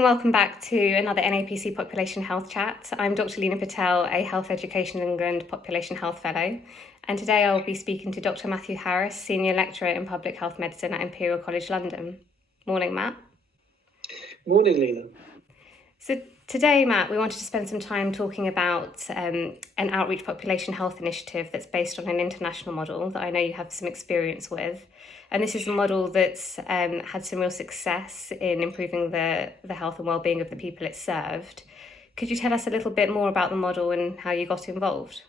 and welcome back to another NAPC Population Health Chat. I'm Dr Leena Patel, a Health Education England Population Health Fellow, and today I'll be speaking to Dr Matthew Harris, Senior Lecturer in Public Health Medicine at Imperial College London. Morning, Matt. Morning, Leena. So today, Matt, we wanted to spend some time talking about an outreach population health initiative that's based on an international model that I know you have some experience with. And this is a model that's had some real success in improving the health and well-being of the people it served. Could you tell us a little bit more about the model and how you got involved?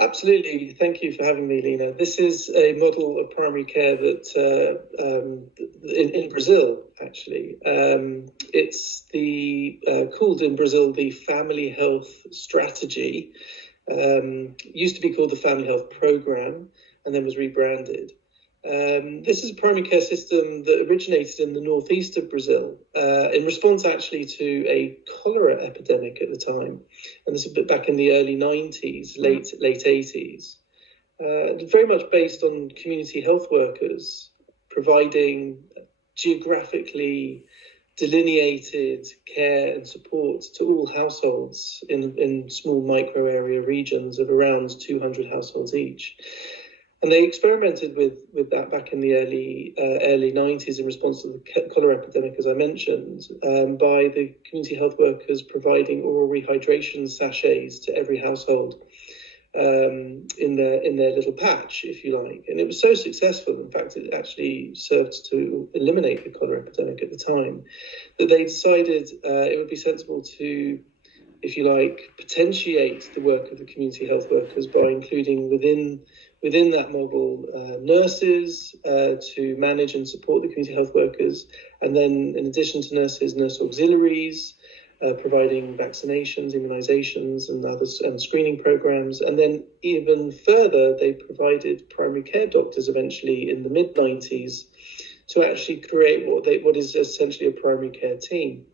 Absolutely. Thank you for having me, Leena. This is a model of primary care that in Brazil, actually. It's called in Brazil the Family Health Strategy. Used to be called the Family Health Program and then was rebranded. This is a primary care system that originated in the northeast of Brazil in response actually to a cholera epidemic at the time. And this is a bit back in the early 90s, late 80s. Very much based on community health workers providing geographically delineated care and support to all households in small micro area regions of around 200 households each. And they experimented with that back in the early 90s in response to the cholera epidemic, as I mentioned, by the community health workers providing oral rehydration sachets to every household in their little patch, if you like. And it was so successful, in fact, it actually served to eliminate the cholera epidemic at the time, that they decided it would be sensible to, if you like, potentiate the work of the community health workers by including within that model nurses to manage and support the community health workers, and then in addition to nurses, nurse auxiliaries providing vaccinations, immunizations and screening programs, and then even further they provided primary care doctors eventually in the mid-90s to actually create what is essentially a primary care team.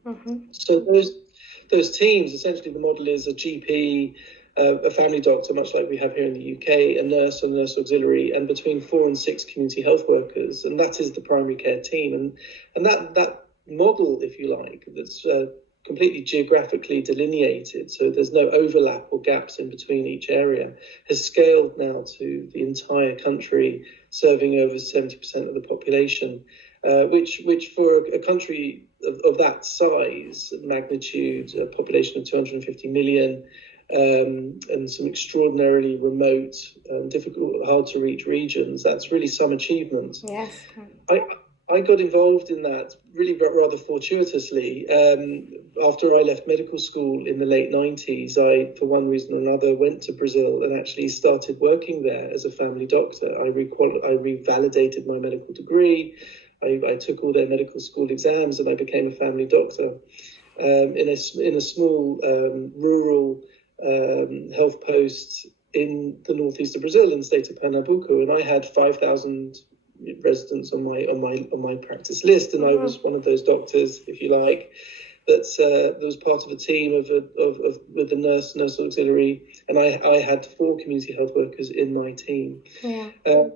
So those teams, essentially the model is a GP, a family doctor, much like we have here in the UK, a nurse and nurse auxiliary, and between 4 and 6 community health workers, and that is the primary care team. And that model, if you like, that's completely geographically delineated, so there's no overlap or gaps in between each area, has scaled now to the entire country, serving over 70% of the population, which for a country of that size, magnitude, a population of 250 million, and some extraordinarily remote, difficult, hard to reach regions, that's really some achievement. Yes. I got involved in that really rather fortuitously. After I left medical school in the late 90s, I, for one reason or another, went to Brazil and actually started working there as a family doctor. I revalidated my medical degree. I took all their medical school exams and I became a family doctor in a small rural health post in the northeast of Brazil, in the state of Pernambuco, and I had 5,000 residents on my practice list, and I was one of those doctors, if you like, that was part of a team with the nurse auxiliary, and I had 4 community health workers in my team. Yeah. I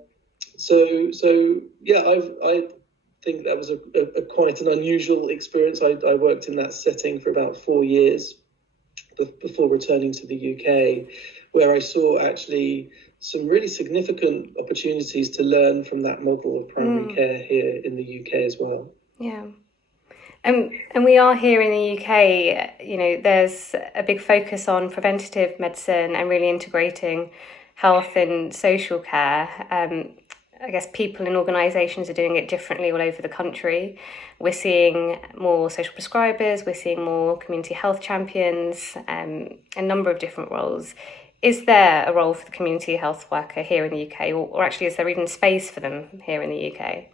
think that was a quite an unusual experience. I worked in that setting for about 4 years before returning to the UK, where I saw actually some really significant opportunities to learn from that model of primary care here in the UK as well. Yeah. And we are here in the UK, there's a big focus on preventative medicine and really integrating health and social care. I guess people and organisations are doing it differently all over the country. We're seeing more social prescribers, we're seeing more community health champions, a number of different roles. Is there a role for the community health worker here in the UK, or actually is there even space for them here in the UK?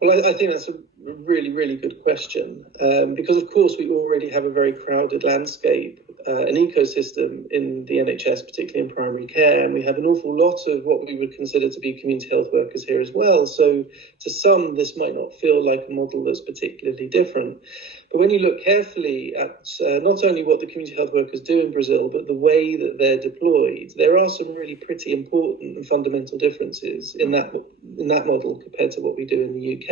Well, I think that's a really, really good question, because, of course, we already have a very crowded landscape, an ecosystem in the NHS, particularly in primary care, and we have an awful lot of what we would consider to be community health workers here as well. So to some, this might not feel like a model that's particularly different. But when you look carefully at not only what the community health workers do in Brazil, but the way that they're deployed, there are some really pretty important and fundamental differences in that model compared to what we do in the UK.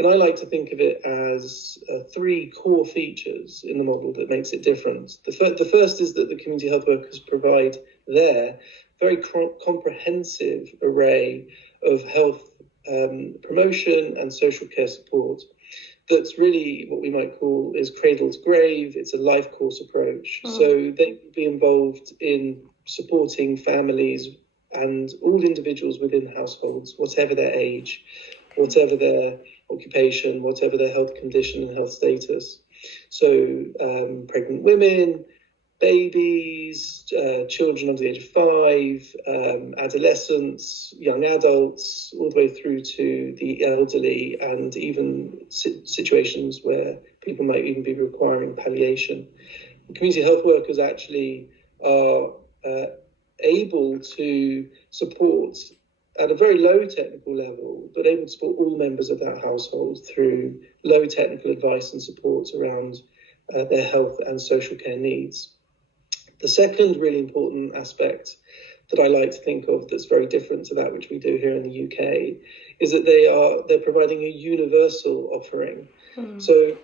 And I like to think of it as three core features in the model that makes it different. The first is that the community health workers provide their very comprehensive array of health promotion and social care support. That's really what we might call is cradle to grave. It's a life course approach. So they will be involved in supporting families and all individuals within households, whatever their age, whatever their occupation, whatever their health condition and health status. So pregnant women, babies, children under the age of 5, adolescents, young adults, all the way through to the elderly, and even situations where people might even be requiring palliation. The community health workers actually are able to support at a very low technical level, but able to support all members of that household through low technical advice and support around their health and social care needs. The second really important aspect that I like to think of that's very different to that which we do here in the UK is that they're providing a universal offering. So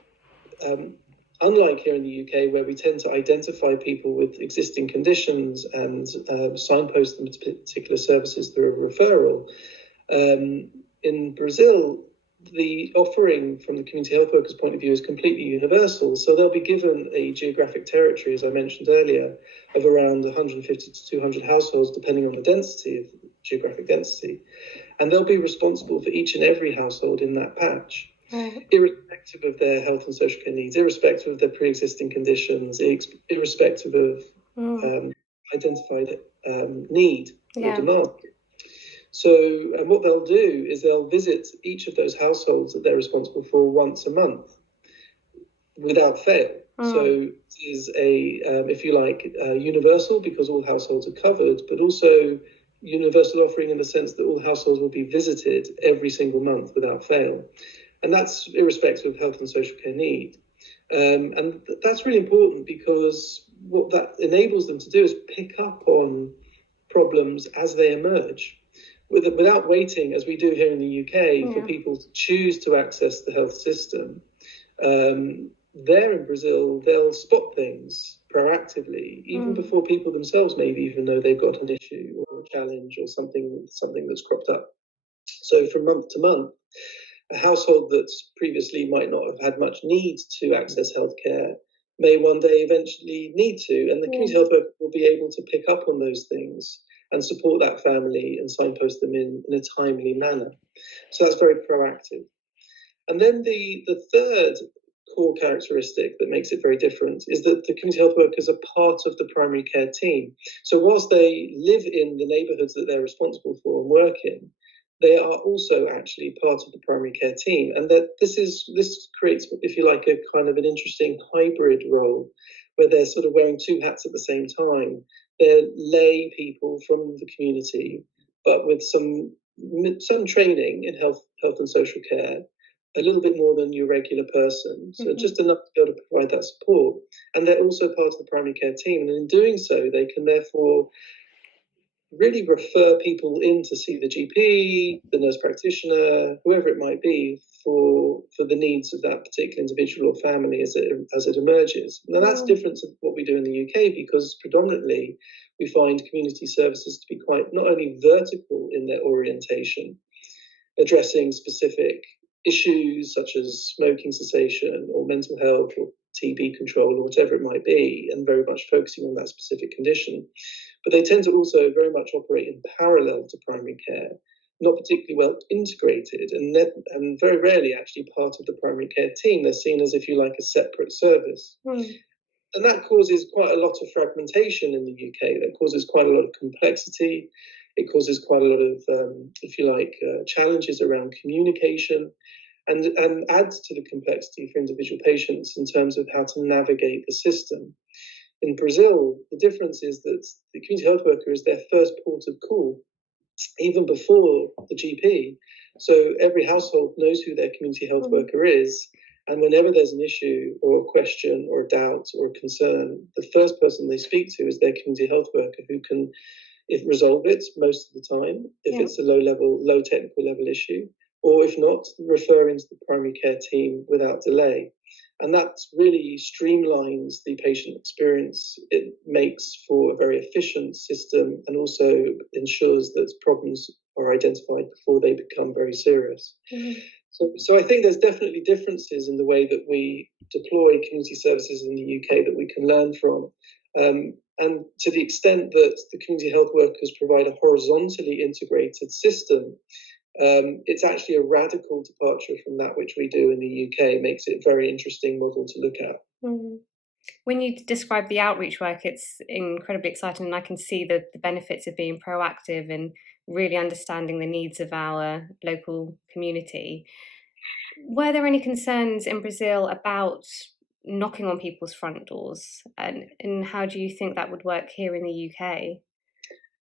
unlike here in the UK, where we tend to identify people with existing conditions and signpost them to particular services through a referral, in Brazil, the offering from the community health workers' point of view is completely universal. So they'll be given a geographic territory, as I mentioned earlier, of around 150 to 200 households, depending on the density of geographic density. And they'll be responsible for each and every household in that patch, irrespective of their health and social care needs, irrespective of their pre-existing conditions, irrespective of identified need or demand. So, and what they'll do is they'll visit each of those households that they're responsible for once a month, without fail. So it is if you like, universal because all households are covered, but also universal offering in the sense that all households will be visited every single month without fail. And that's irrespective of health and social care need. And that's really important because what that enables them to do is pick up on problems as they emerge, without waiting, as we do here in the UK, for people to choose to access the health system. There in Brazil, they'll spot things proactively, even before people themselves maybe even know they've got an issue or a challenge or something that's cropped up. So from month to month, a household that previously might not have had much need to access healthcare may one day eventually need to, and the community health worker will be able to pick up on those things and support that family and signpost them in a timely manner. So that's very proactive. And then the third core characteristic that makes it very different is that the community health workers are part of the primary care team. So whilst they live in the neighbourhoods that they're responsible for and work in, they are also actually part of the primary care team. And that this creates, if you like, a kind of an interesting hybrid role where they're sort of wearing two hats at the same time. They're lay people from the community, but with some training in health and social care, a little bit more than your regular person. So just enough to be able to provide that support. And they're also part of the primary care team. And in doing so, they can therefore really refer people in to see the GP, the nurse practitioner, whoever it might be, for the needs of that particular individual or family as it emerges. Now that's different to what we do in the UK, because predominantly we find community services to be quite not only vertical in their orientation, addressing specific issues such as smoking cessation or mental health or TB control or whatever it might be, and very much focusing on that specific condition. But they tend to also very much operate in parallel to primary care, not particularly well integrated, and very rarely actually part of the primary care team. They're seen as, if you like, a separate service. And that causes quite a lot of fragmentation in the UK. That causes quite a lot of complexity. It causes quite a lot of, if you like, challenges around communication, and adds to the complexity for individual patients in terms of how to navigate the system. In Brazil, the difference is that the community health worker is their first port of call, even before the GP. So every household knows who their community health worker is, and whenever there's an issue or a question or a doubt or a concern, the first person they speak to is their community health worker, who can resolve it most of the time if it's a low technical level issue, or if not, refer into the primary care team without delay. And that really streamlines the patient experience. It makes for a very efficient system and also ensures that problems are identified before they become very serious. Mm-hmm. So I think there's definitely differences in the way that we deploy community services in the UK that we can learn from. And to the extent that the community health workers provide a horizontally integrated system, it's actually a radical departure from that which we do in the UK. It makes it a very interesting model to look at. Mm-hmm. When you describe the outreach work, it's incredibly exciting, and I can see the benefits of being proactive and really understanding the needs of our local community. Were there any concerns in Brazil about knocking on people's front doors, and how do you think that would work here in the UK?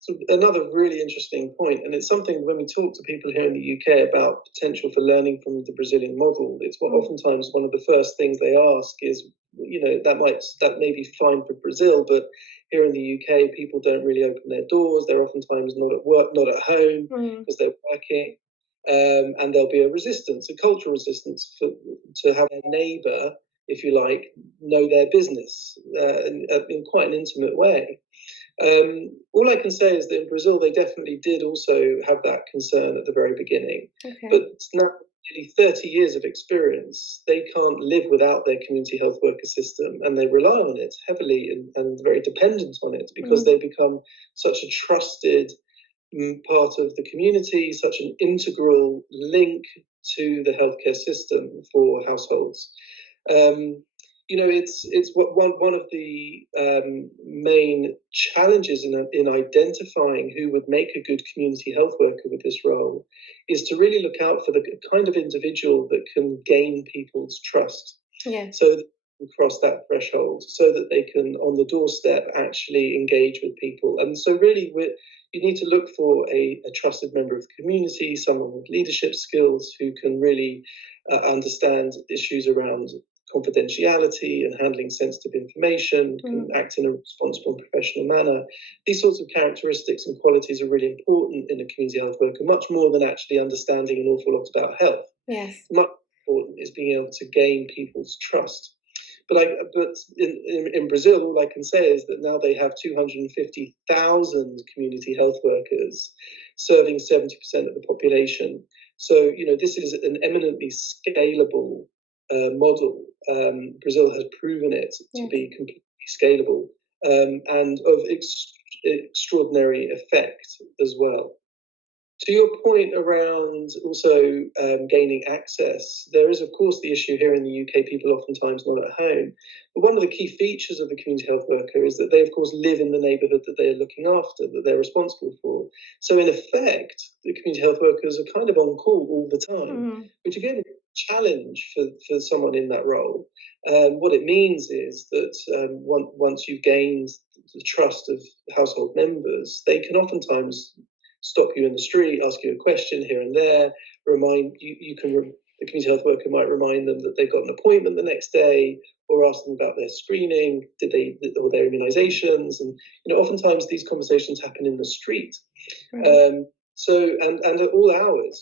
So another really interesting point, and it's something when we talk to people here in the UK about potential for learning from the Brazilian model, it's what oftentimes one of the first things they ask is, that may be fine for Brazil, but here in the UK, people don't really open their doors. They're oftentimes not at work, not at home because they're working. And there'll be a resistance, a cultural resistance to have a neighbour, if you like, know their business in quite an intimate way. All I can say is that in Brazil, they definitely did also have that concern at the very beginning. Okay. But now, nearly 30 years of experience, they can't live without their community health worker system, and they rely on it heavily and very dependent on it because they become such a trusted part of the community, such an integral link to the healthcare system for households. It's one of the main challenges in identifying who would make a good community health worker with this role is to really look out for the kind of individual that can gain people's trust. Yeah. So that they can cross that threshold, so that they can, on the doorstep, actually engage with people. And so really, you need to look for a trusted member of the community, someone with leadership skills who can really understand issues around confidentiality and handling sensitive information, can act in a responsible and professional manner. These sorts of characteristics and qualities are really important in a community health worker, much more than actually understanding an awful lot about health. Yes. Much important is being able to gain people's trust. But in Brazil, all I can say is that now they have 250,000 community health workers serving 70% of the population. So, this is an eminently scalable model. Brazil has proven it to be completely scalable and of extraordinary effect as well. To your point around also gaining access, there is, of course, the issue here in the UK, people oftentimes not at home. But one of the key features of the community health worker is that they, of course, live in the neighbourhood that they are looking after, that they're responsible for. So, in effect, the community health workers are kind of on call all the time, which, again, is a challenge for someone in that role. What it means is that once you've gained the trust of household members, they can oftentimes stop you in the street, ask you a question here and there, remind you, the community health worker might remind them that they've got an appointment the next day, or ask them about their screening, or their immunizations, and oftentimes these conversations happen in the street. Right. And at all hours,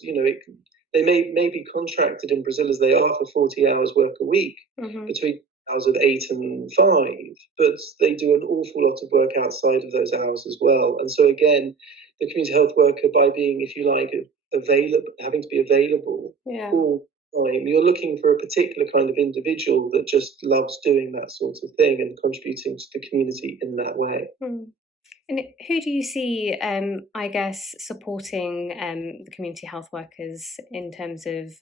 they may be contracted in Brazil as they are for 40 hours work a week, between hours of 8 and 5, but they do an awful lot of work outside of those hours as well. And so again, the community health worker, by being, if you like, having to be available all the time, you're looking for a particular kind of individual that just loves doing that sort of thing and contributing to the community in that way. And who do you see, supporting the community health workers in terms of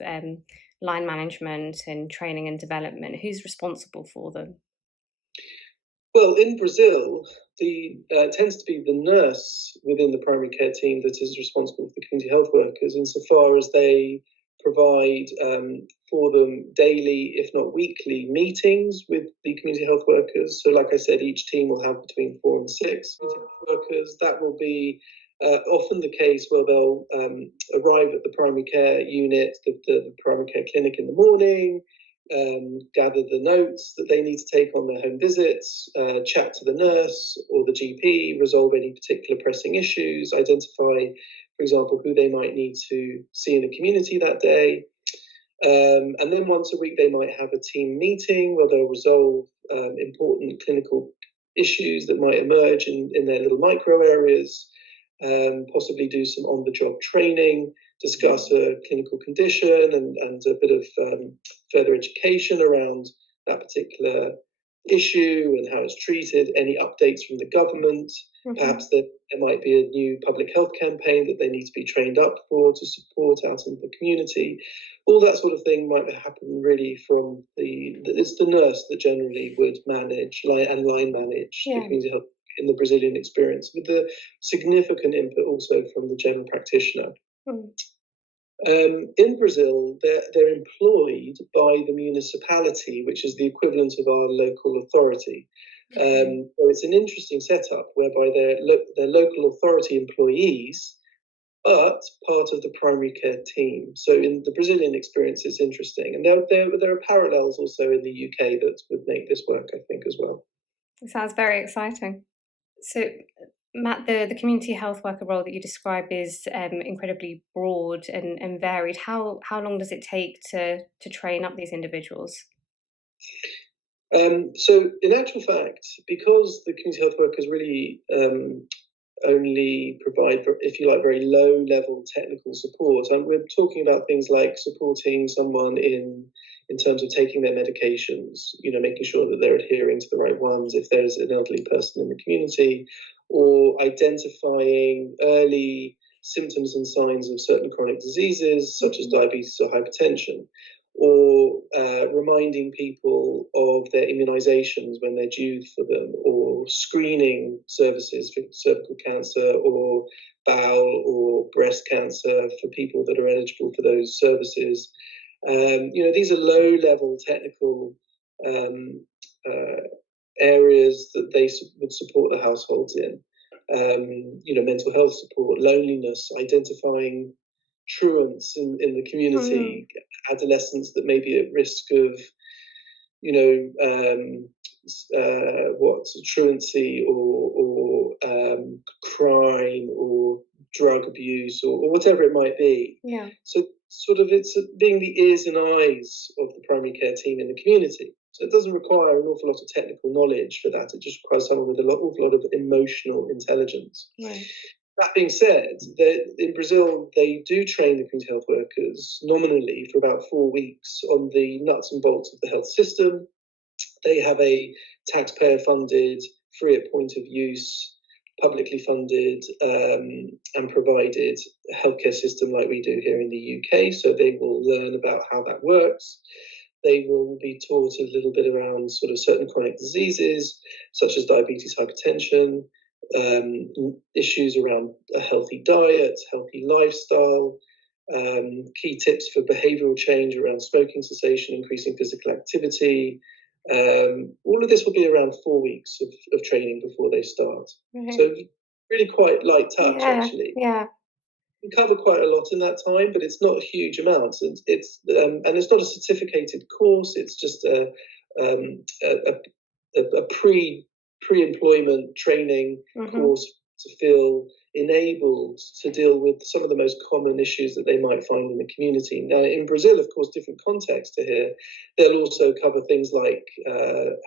line management and training and development? Who's responsible for them? Well, in Brazil, it tends to be the nurse within the primary care team that is responsible for the community health workers, insofar as they provide for them daily, if not weekly, meetings with the community health workers. So, like I said, each team will have between 4 and 6 community health workers. That will be often the case where they'll arrive at the primary care unit, the primary care clinic in the morning, gather the notes that they need to take on their home visits, chat to the nurse or the GP, resolve any particular pressing issues, identify, for example, who they might need to see in the community that day. And then once a week, they might have a team meeting where they'll resolve important clinical issues that might emerge in their little micro areas, possibly do some on-the-job training, discuss a clinical condition and a bit of further education around that particular issue and how it's treated, any updates from the government. Perhaps there might be a new public health campaign that they need to be trained up for to support out in the community. All that sort of thing might happen really from it's the nurse that generally would manage and line manage the community health in the Brazilian experience, with the significant input also from the general practitioner. In Brazil, they're employed by the municipality, which is the equivalent of our local authority. So it's an interesting setup whereby they're local authority employees, but part of the primary care team. So in the Brazilian experience, it's interesting. And there are parallels also in the UK that would make this work, I think, as well. It sounds very exciting. So, Matt, the community health worker role that you describe is incredibly broad and varied. How long does it take to train up these individuals? So in actual fact, because the community health workers really only provide, if you like, very low level technical support, and we're talking about things like supporting someone in terms of taking their medications, making sure that they're adhering to the right ones if there's an elderly person in the community, or identifying early symptoms and signs of certain chronic diseases such as diabetes or hypertension, or reminding people of their immunizations when they're due for them, or screening services for cervical cancer or bowel or breast cancer for people that are eligible for those services. These are low-level technical areas that they would support the households in. Mental health support, loneliness, identifying truants in the community, adolescents that may be at risk of, truancy or crime or drug abuse or whatever it might be. Yeah. So sort of it's being the ears and eyes of the primary care team in the community. So it doesn't require an awful lot of technical knowledge for that. It just requires someone with an awful lot of emotional intelligence. Right. That being said, in Brazil, they do train the community health workers nominally for about 4 weeks on the nuts and bolts of the health system. They have a taxpayer-funded, free at point of use, publicly funded and provided healthcare system like we do here in the UK. So they will learn about how that works. They will be taught a little bit around sort of certain chronic diseases, such as diabetes, hypertension, issues around a healthy diet, healthy lifestyle, key tips for behavioral change around smoking cessation, increasing physical activity. All of this will be around 4 weeks of training before they start. Right. So really quite light touch, actually. Yeah. We cover quite a lot in that time, but it's not a huge amount. And it's not a certificated course. It's just a pre-employment training course to feel enabled to deal with some of the most common issues that they might find in the community. Now, in Brazil, of course, different context to here. They'll also cover things like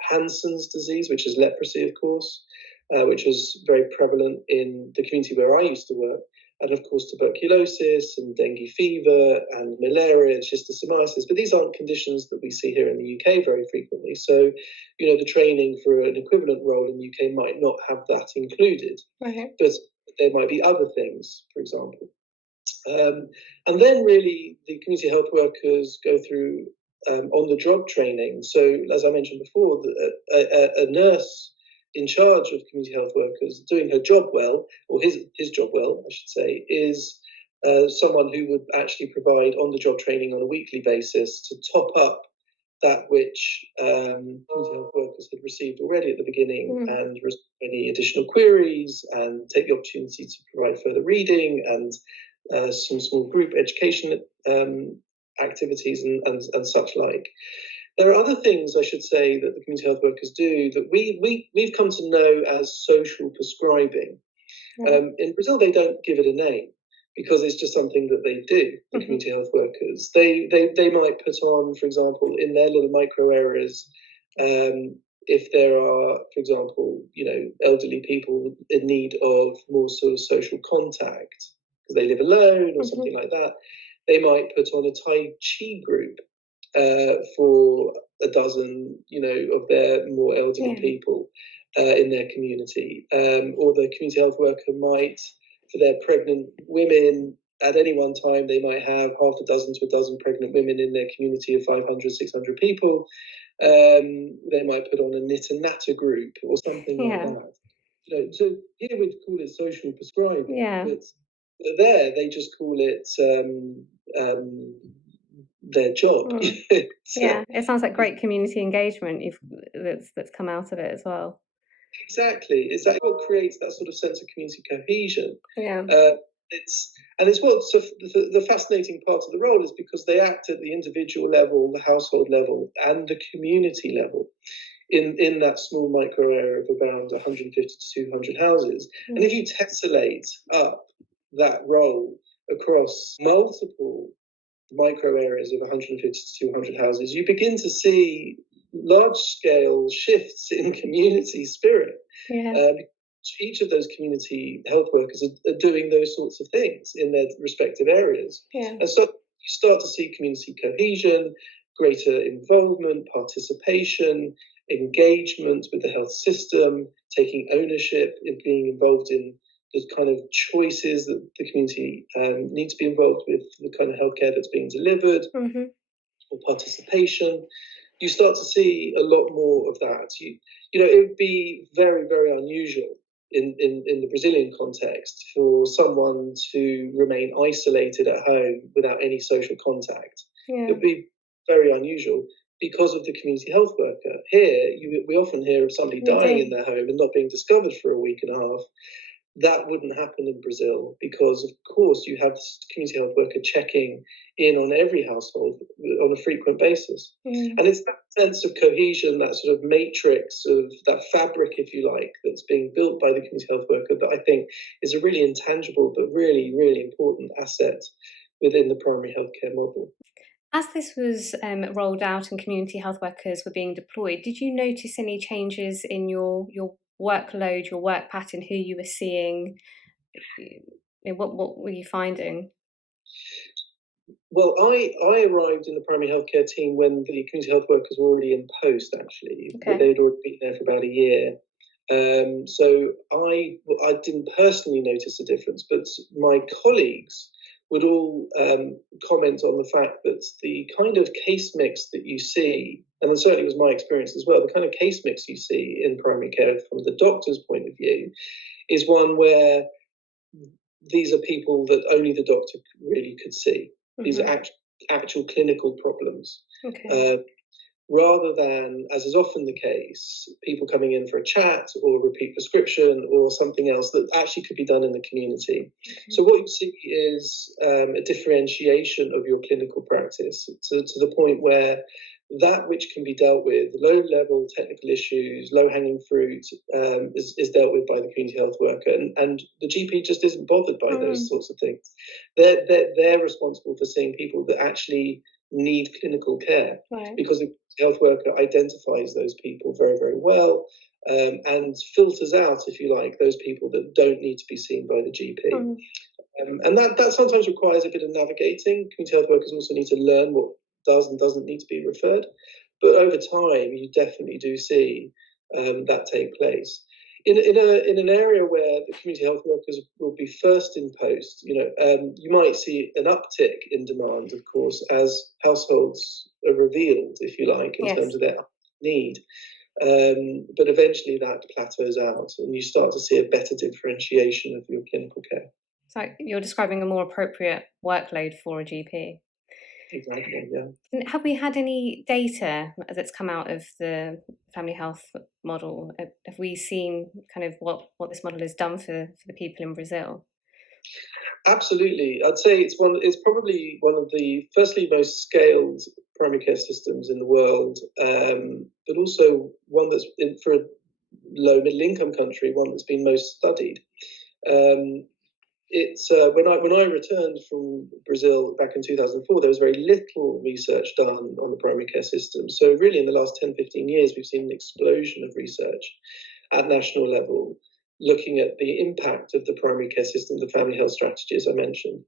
Hansen's disease, which is leprosy, of course, which was very prevalent in the community where I used to work. And of course, tuberculosis and dengue fever and malaria, schistosomiasis. But these aren't conditions that we see here in the UK very frequently. So, the training for an equivalent role in the UK might not have that included. Right. But there might be other things, for example. And then really the community health workers go through on-the-job training. So as I mentioned before, a nurse in charge of community health workers doing her job well, or his job well, I should say, is someone who would actually provide on-the-job training on a weekly basis to top up that which community health workers had received already at the beginning and respond to any additional queries and take the opportunity to provide further reading and some small group education activities and such like. There are other things, I should say, that the community health workers do that we've come to know as social prescribing. In Brazil, they don't give it a name because it's just something that they do, the community health workers. They might put on, for example, in their little micro areas, if there are, for example, elderly people in need of more sort of social contact because they live alone or something like that, they might put on a Tai Chi group for a dozen, of their more elderly people in their community. Or the community health worker might, for their pregnant women, at any one time, they might have half a dozen to a dozen pregnant women in their community of 500, 600 people. They might put on a knit and natter group or something like that. So here we'd call it social prescribing, but there they just call it their job. It sounds like great community engagement that's come out of it as well. Exactly what creates that sort of sense of community cohesion. It's what's the fascinating part of the role is because they act at the individual level, the household level, and the community level in that small micro area of around 150 to 200 houses. And if you tessellate up that role across multiple micro areas of 150 to 200 houses, you begin to see large-scale shifts in community spirit. Each of those community health workers are doing those sorts of things in their respective areas. And so you start to see community cohesion, greater involvement, participation, engagement with the health system, taking ownership in being involved in the kind of choices that the community need to be involved with, the kind of healthcare that's being delivered, or participation. You start to see a lot more of that. It would be very, very unusual in the Brazilian context for someone to remain isolated at home without any social contact. It would be very unusual because of the community health worker. Here, we often hear of somebody dying in their home and not being discovered for a week and a half. That wouldn't happen in Brazil because, of course, you have the community health worker checking in on every household on a frequent basis. And it's that sense of cohesion, that sort of matrix of that fabric, if you like, that's being built by the community health worker that I think is a really intangible but really, really important asset within the primary healthcare model. As this was rolled out and community health workers were being deployed, did you notice any changes in your workload, your work pattern, who you were seeing? What were you finding? Well, I arrived in the primary healthcare team when the community health workers were already in post, actually. They'd already been there for about a year. So I didn't personally notice a difference, but my colleagues would all comment on the fact that the kind of case mix that you see, and it certainly was my experience as well, the kind of case mix you see in primary care from the doctor's point of view is one where these are people that only the doctor really could see. These are actual clinical problems. Rather than, as is often the case, people coming in for a chat or a repeat prescription or something else that actually could be done in the community. So what you see is a differentiation of your clinical practice to the point where that which can be dealt with, low-level technical issues, low-hanging fruit, is dealt with by the community health worker, and the GP just isn't bothered by those sorts of things. They're responsible for seeing people that actually need clinical care, because the health worker identifies those people very, very well, and filters out, if you like, those people that don't need to be seen by the GP. And that sometimes requires a bit of navigating. Community health workers also need to learn what does and doesn't need to be referred. But over time, you definitely do see that take place. In an area where the community health workers will be first in post, you might see an uptick in demand, of course, as households are revealed, if you like, in terms of their need. But eventually that plateaus out and you start to see a better differentiation of your clinical care. So you're describing a more appropriate workload for a GP. Exactly, yeah. And have we had any data that's come out of the family health model? Have we seen kind of what this model has done for the people in Brazil? Absolutely. I'd say it's probably one of the firstly most scaled primary care systems in the world, but also one that's for a low middle income country, one that's been most studied. It's when I returned from Brazil back in 2004, there was very little research done on the primary care system. So really in the last 10, 15 years, we've seen an explosion of research at national level, looking at the impact of the primary care system, the family health strategy, as I mentioned.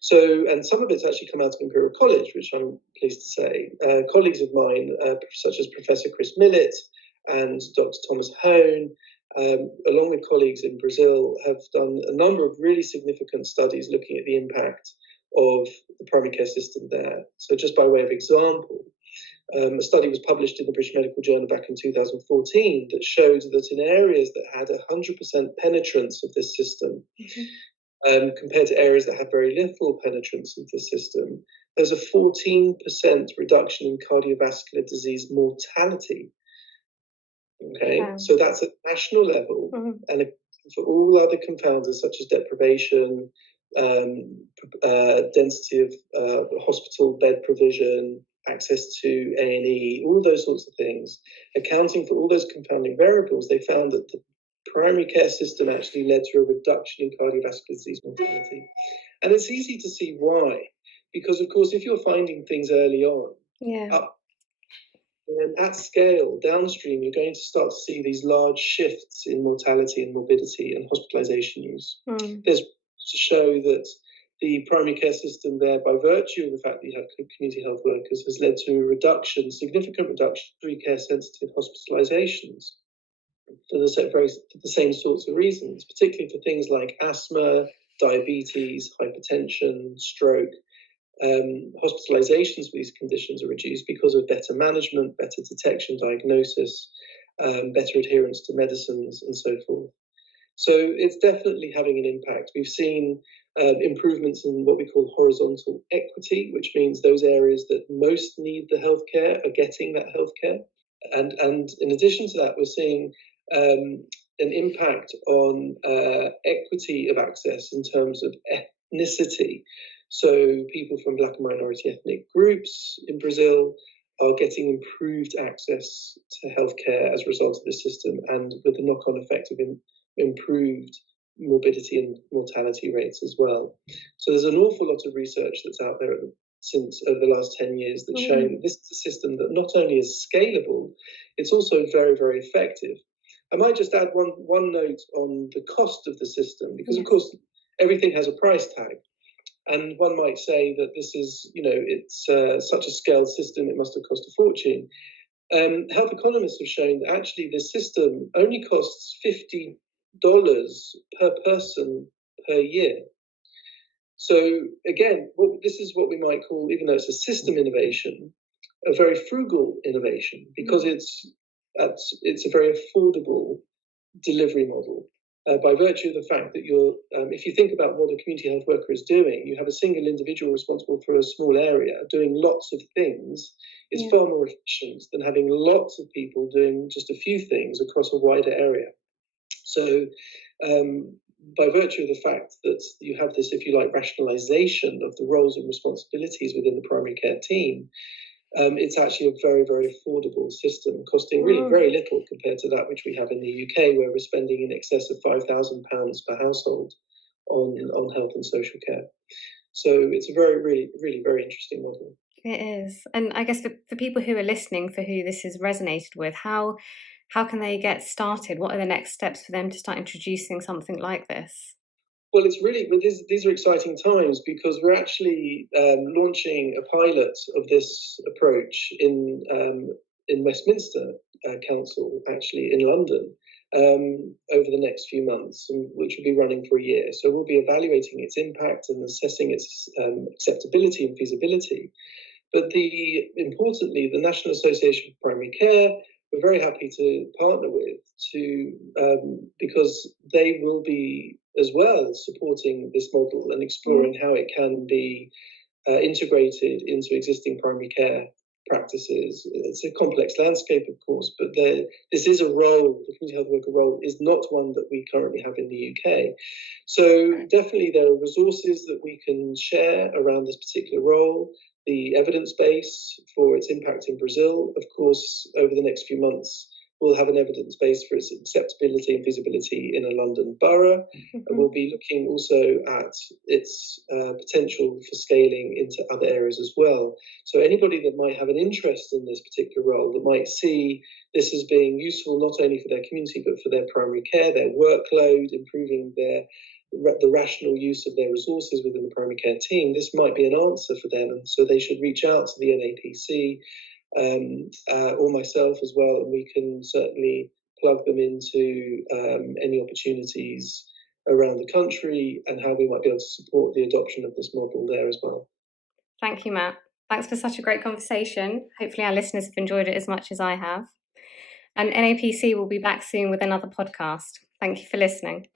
So, and some of it's actually come out of Imperial College, which I'm pleased to say. Colleagues of mine, such as Professor Chris Millett and Dr. Thomas Hone, along with colleagues in Brazil, have done a number of really significant studies looking at the impact of the primary care system there. So just by way of example, a study was published in the British Medical Journal back in 2014 that showed that in areas that had 100% penetrance of this system, compared to areas that have very little penetrance of the system, there's a 14% reduction in cardiovascular disease mortality. Okay, so that's at national level, and for all other confounders such as deprivation, density of hospital bed provision, access to A&E, all those sorts of things, accounting for all those confounding variables, they found that the primary care system actually led to a reduction in cardiovascular disease mortality. And it's easy to see why, because of course, if you're finding things early on, and at scale, downstream, you're going to start to see these large shifts in mortality and morbidity and hospitalization use. There's to show that the primary care system there, by virtue of the fact that you have community health workers, has led to a reduction, significant reduction in care sensitive hospitalizations for the same sorts of reasons, particularly for things like asthma, diabetes, hypertension, stroke. Hospitalizations for these conditions are reduced because of better management, better detection, diagnosis, better adherence to medicines, and so forth. So it's definitely having an impact. We've seen improvements in what we call horizontal equity, which means those areas that most need the healthcare are getting that healthcare. And in addition to that, we're seeing an impact on equity of access in terms of ethnicity. So people from Black and minority ethnic groups in Brazil are getting improved access to healthcare as a result of this system, and with the knock-on effect of improved morbidity and mortality rates as well. So there's an awful lot of research that's out there since over the last 10 years that's showing that this is a system that not only is scalable, it's also very, very effective. I might just add one note on the cost of the system, because of course everything has a price tag. And one might say that this is, it's such a scaled system, it must have cost a fortune. Health economists have shown that actually this system only costs $50 per person per year. So again, this is what we might call, even though it's a system innovation, a very frugal innovation, because it's a very affordable delivery model. By virtue of the fact that if you think about what a community health worker is doing, you have a single individual responsible for a small area doing lots of things. It's far more efficient than having lots of people doing just a few things across a wider area. So by virtue of the fact that you have this, if you like, rationalization of the roles and responsibilities within the primary care team, it's actually a very, very affordable system, costing really very little compared to that which we have in the UK, where we're spending in excess of £5,000 per household on health and social care. So it's a very, really, really very interesting model. It is. And I guess for people who are listening, for who this has resonated with, how can they get started? What are the next steps for them to start introducing something like this? Well, it's really, these are exciting times, because we're actually launching a pilot of this approach in Westminster Council, actually in London, over the next few months, which will be running for a year. So we'll be evaluating its impact and assessing its acceptability and feasibility. But importantly, the National Association for Primary Care, we're very happy to partner with because they will be as well supporting this model and exploring how it can be integrated into existing primary care practices. It's a complex landscape, of course, but this is a role, the community health worker role is not one that we currently have in the UK. So definitely there are resources that we can share around this particular role. The evidence base for its impact in Brazil, of course, over the next few months, we'll have an evidence base for its acceptability and feasibility in a London borough. And we'll be looking also at its potential for scaling into other areas as well. So anybody that might have an interest in this particular role, that might see this as being useful not only for their community, but for their primary care, their workload, improving the rational use of their resources within the primary care team, this might be an answer for them. And so they should reach out to the NAPC or myself as well, and we can certainly plug them into any opportunities around the country and how we might be able to support the adoption of this model there as well. Thank you, Matt. Thanks for such a great conversation. Hopefully our listeners have enjoyed it as much as I have. And NAPC will be back soon with another podcast. Thank you for listening.